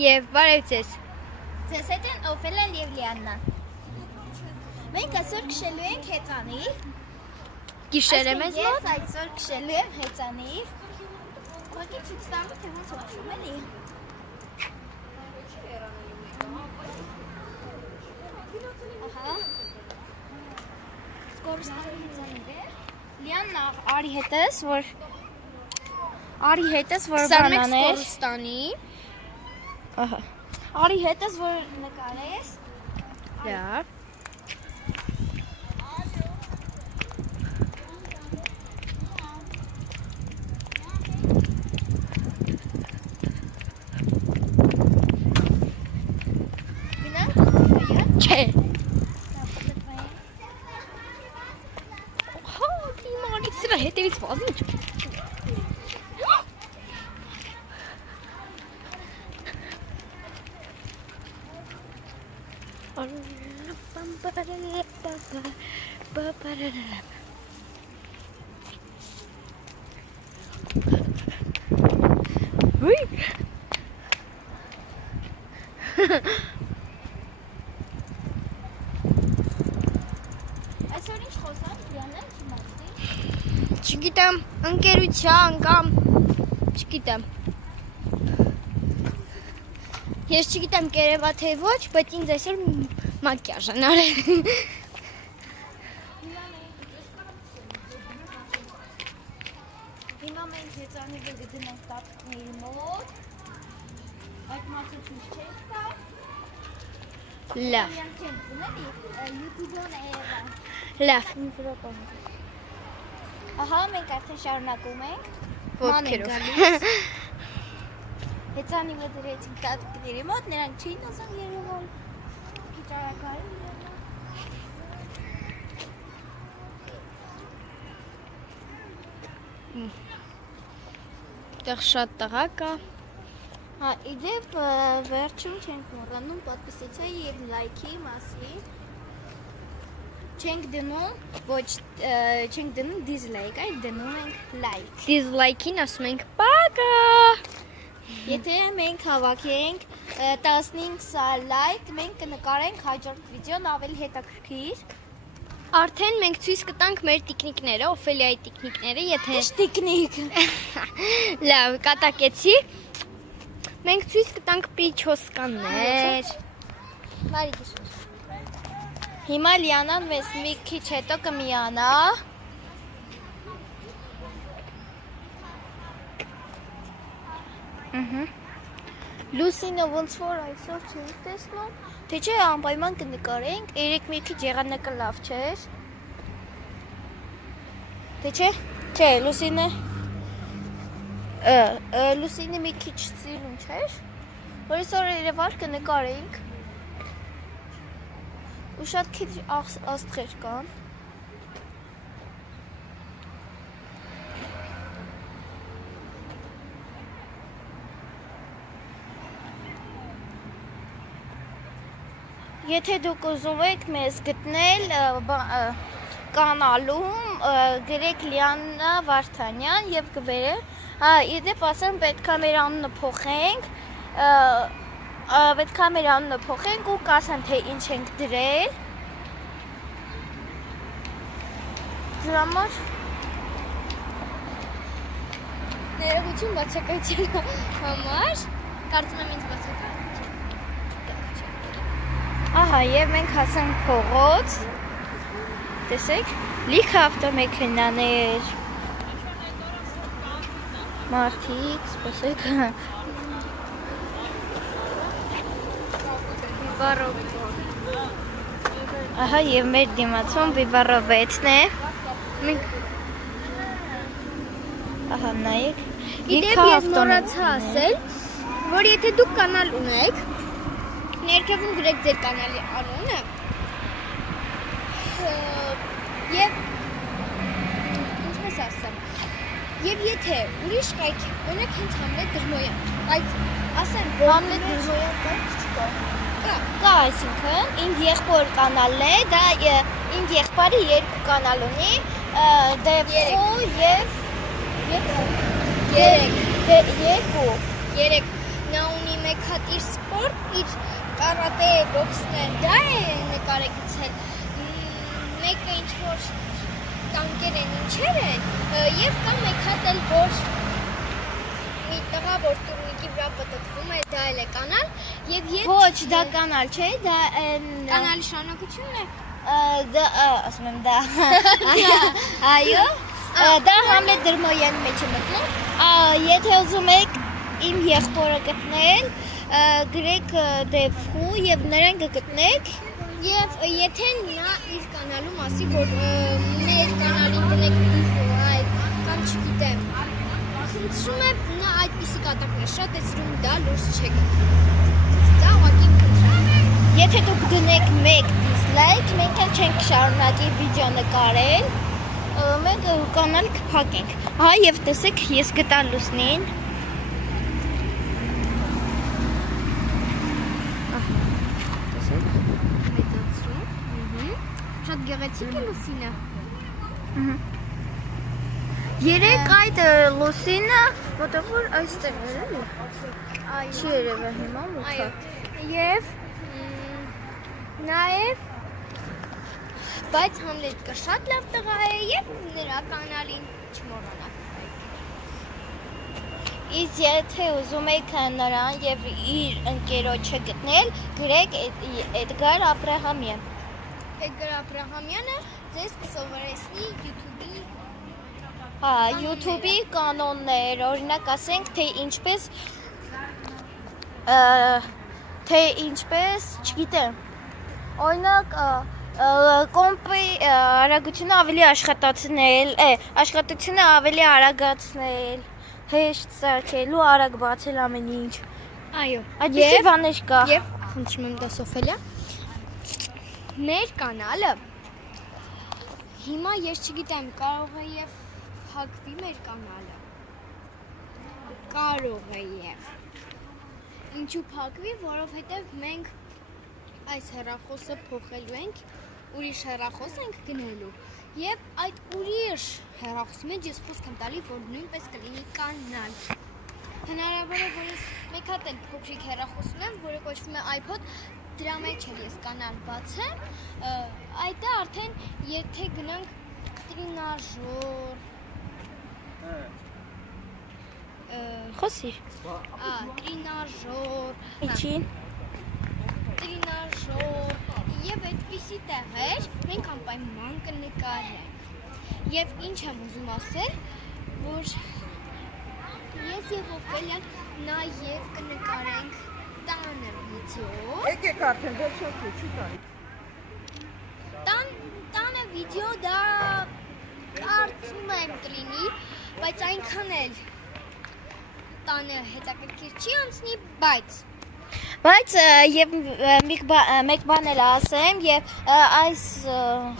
Եվ բարև ձեզ։ Ձեզ հետ են Օֆելան և Լիաննան։ Մենք այսօր քշելու ենք հեծանի։ Գիշեր է մեզ մոտ։ Ես այսօր քշելու եմ հեծանի։ Ուղղակի ցույց տալու թե ոնց հոգում էլի։ Ահա։ Սկորստանի հեծանի է։ Լիաննա արի հետս, որ բան անես։ Սկորստանի։ Ահա։ Արի հետս, որ նկարես։ Լավ։ Չէ։ Հա, դիմանից սրա հետևից վազին չէ։ Այսօր ինչ խոսանք, Լիաննան չիմացի։ Չգիտեմ, ընկերության կամ չգիտեմ։ Ես չգիտեմ կերևա թե ոչ, բայց ինձ այսօր մակիաժ են արել։ Հիմա մենք հեծանի վրա գտնենք տատիկների մոտ։ Այդ մասը ցույց չենք տա։ Լավ, Իրանք չեն ծնելի, YouTube-ն է եղան։ լավ, Ահա մենք արդեն շարունակում ենք։ ոտքերով։ Հեծանի վրա դրեցինք տատիկների մոտ, նրանք չէին ասում երևալ։ Քիչ արագ Տեղ շատ տղա կա։ Հա, իդեպ վերջում չենք մոռանում պատվիսեցայի և լայքի մասին։ Չենք դնում դիզլայք, այլ դնում ենք լայք։ Դիզլայքին ասում ենք պակա։ Եթե մենք հավաքենք 15 լայք, մենք կնկարենք հաջորդ վիդեոն ավելի հետաքրքիր։ Արդեն մենք ցույց կտանք մեր տիկնիկները, Օֆելիայի տիկնիկները, եթե Ինչ տիկնիկ։ լավ, կատակեցի։ Մենք ցույց կտանք պիչոսկաններ։ Բարի գիշեր։ Հիմա Լիանան մեզ մի քիչ հետո կմիանա։ Լուսինը ոնց որ այսօր չենք տեսնում, թե չէ անպայման կնկարենք, երեք մի քիչ եղանակը լավ չէր։ Թե չէ։ Չէ, Լուսինը մի քիչ սիրուն չէր, որ այսօր երևար կնկարենք։ Ու շատ քիչ աստղեր կան։ Եթե դուք ուզում եք մեզ գտնել կանալում, գրեք Լիաննա Վարդանյան և կբերեք։ Իդեպ ասեմ պետքա մեր անունը փոխենք ու կասեմ թե ինչ ենք դրել։ Դրա համար Ներողություն բացակայության համար, կարծում եմ ինձ բացակայ։ Ահա և մենք հասանք փողոց, տեսեք, լիքը ավտոմեքենաներ, մարդիկ, սպասեք, ահա և մեր դիմացում վիվարովետն է, ահա նայեք, Իդեպ ես մոռացա ասել, որ եթե դուք կանալ ունեք, ներքևում գրեք ձեր կանալի անունը և ինչպես ասեմ, և եթե ուրիշ կայք ունեք հենց Համլետ Դրմոյան, կայք ասեմ, Համլետ Դրմոյան կայք չկա։ կա, այսինքն, իմ եղբոր կանալն է, դա իմ եղբարի երկու կանալ ունի, Դևխու և Երեք։ երկու։ Երեք։ Նա ունի մեկ հատ իր սպորտ, իր կարատե բոքսն դա է նկարեցել։ Մեկը ինչ որ տանկեր են, ինչեր են, եւ կա մեկ հատ էլ որ մի տղա որ տուրնիկի վրա պտտվում է, դա էլ է կանալ եւ Ոչ, դա կանալ չէ, դա կանալի շարունակությունն է։ դա ասում եմ դա։ Այո, դա Համլետ դրմոյանի մեջ է մտնում։ Եթե ուզում եք իմ եղբորը գտնել, գրեք դեփխու եւ նրան կգտնեք։ Եվ եթե նա իր կանալու մասի, որ մեր կանալին դնեք դիզլայք կամ չգիտեմ, խնդրում եմ նա այդպիսի կատակն է շատ է սիրում, դա լուրջ չեք։ Դա ուղղակի խնդրում։ Եթե դուք դնեք 1 դիզլայք, մենք էլ չենք շարունակի վիդեո նկարել, մենք կանալ կփակենք։ Հա, եւ տեսեք, ես գտա Լուսնին։ Շատ գեղեցիկ է Լուսինը։ Երեք այդ Լուսինը, որտեղ որ այստեղ էր էլի։ Չի երևա հիմա մութը։ Եվ նաև բայց Համլետը շատ լավ տղա է եւ նրա կանալին չմոռանաք։ Իսկ եթե ուզում եք նրան եւ իր ընկերոջը գտնել, գրեք Էդգար Աբրահամյան։ Էդգար Աբրահամյանը ձեզ կսովորեցնի YouTube-ի YouTube-ի կանոններ, օրինակ ասենք, թե ինչպես, չգիտեմ, օրինակ կոմպի արագությունը ավելի աշխատությունը ավելի արագացնել, հեշտ սարքել ու արագ բացել ամեն ինչ։ Այո, Այդպիսի բաներ կա։ եւ խնդրում եմ դա Սոֆելիա։ Մեր կանալը հիմա ես չգիտեմ, կարող է եւ փակվի մեր կանալը։ Կարող է եւ ինչու փակվի, որովհետեւ մենք այս հեռախոսը փոխելու ենք, ուրիշ հեռախոս ենք գնելու եւ այդ ուրիշ հեռախոսի մեջ ես խոսք եմ տալի, որ նույնպես կլինի կանալ։ Հնարավոր է, որ ես մեկ հատ էլ փոքրիկ հեռախոս ունեմ, որը կոչվում է iPod, դրա մեջ էլ ես կանալ բացեմ, այդ է արդեն եթե գնանք տրինաժոր Խոսիր։ տրինաժոր եւ այդպիսի տեղեր մենք անպայման կնկարենք։ Եվ ինչ եմ ուզում ասել, որ ես եւ Օֆելիան նաեւ կնկարենք տանը վիդեո։ Եկեք արդեն վերջացրու, չի տանի։ Տանը վիդեո դա կարծում եմ կլինի, բայց այնքան էլ տանը հետաքրքիր չի անցնի, բայց եւ մեկ բան էլ ասեմ եւ այս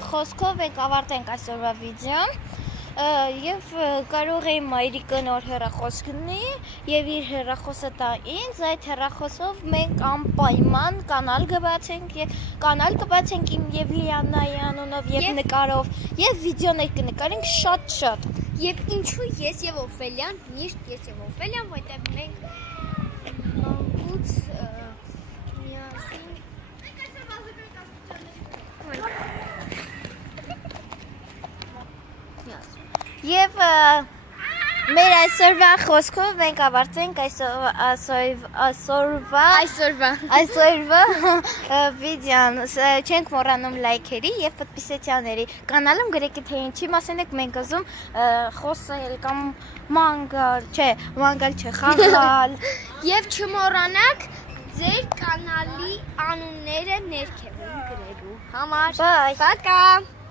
խոսքով եք ավարտենք այսօրվա վիդեոն եւ կարող եմ մայրիկը նոր հեռախոս գտնի եւ իր հեռախոսը տա ինձ այդ հեռախոսով մենք անպայման կանալ կբացենք իմ եւ Լիանայի անունով եւ նկարով եւ վիդեոներ կնկարենք շատ եւ ինչու ես եւ Օֆելիան միշտ ես եւ Օֆելիան որտեղ մենք մանկուց միասին Եվ մեր այսօրվա խոսքով մենք ավարտենք այսօրվա վիդեոն, չենք մոռանում լայքերի եւ պատպիսեցյաների, կանալում գրեք թե ինչի մասին եք մենք ուզում խոսել կամ մանգալ չէ, խաղալ եւ չմոռանաք ձեր կանալի անունները ներքևում գրելու համար։ Bye. Пока.